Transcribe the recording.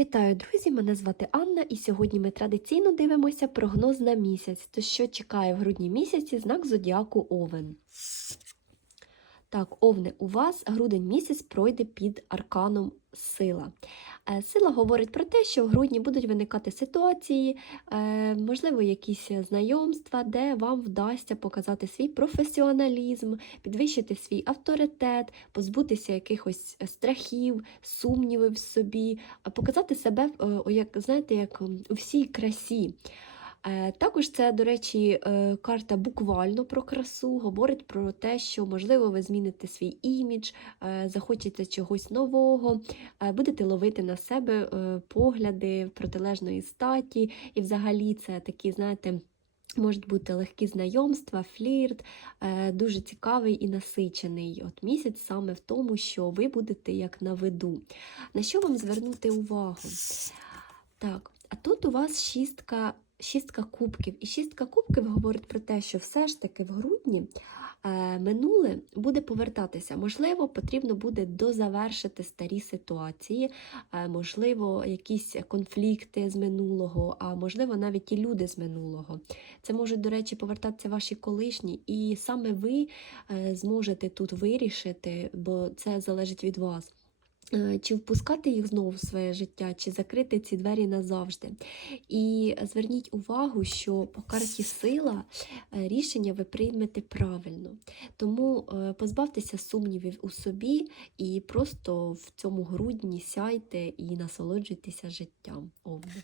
Вітаю, друзі! Мене звати Анна, і сьогодні ми традиційно дивимося прогноз на місяць. То що чекає в грудні місяці знак зодіаку Овен. Так, Овне, у вас грудень місяць пройде під арканом сила. Е, Сила говорить про те, що в грудні будуть виникати ситуації, е, можливо, якісь знайомства, де вам вдасться показати свій професіоналізм, підвищити свій авторитет, позбутися якихось страхів, сумнівів в собі, показати себе, е, як знаєте, як у всій красі. Е, Також це, до речі, е, карта буквально про красу, говорить про те, що, можливо, ви зміните свій імідж, е, захочете чогось нового, будете ловити на себе погляди протилежної статі, і взагалі це такі, знаєте, Можуть бути легкі знайомства, флірт, дуже цікавий і насичений от місяць саме в тому, що ви будете як на виду. На що вам звернути увагу? Так, а тут у вас шістка, шістка кубків. І шістка кубків говорить про те, що все ж таки в грудні е, минуле буде повертатися. Можливо, потрібно буде дозавершити старі ситуації, е, можливо, якісь конфлікти з минулого, а можливо, навіть і люди з минулого. Це можуть, до речі, повертатися ваші колишні, і саме ви е, зможете тут вирішити, бо це залежить від вас. Е, Чи впускати їх знову в своє життя, чи закрити ці двері назавжди. І зверніть увагу, що по карті сила е, рішення ви приймете правильно. Тому е, позбавтеся сумнівів у собі і просто в цьому грудні сяйте і насолоджуйтеся життям. Овни.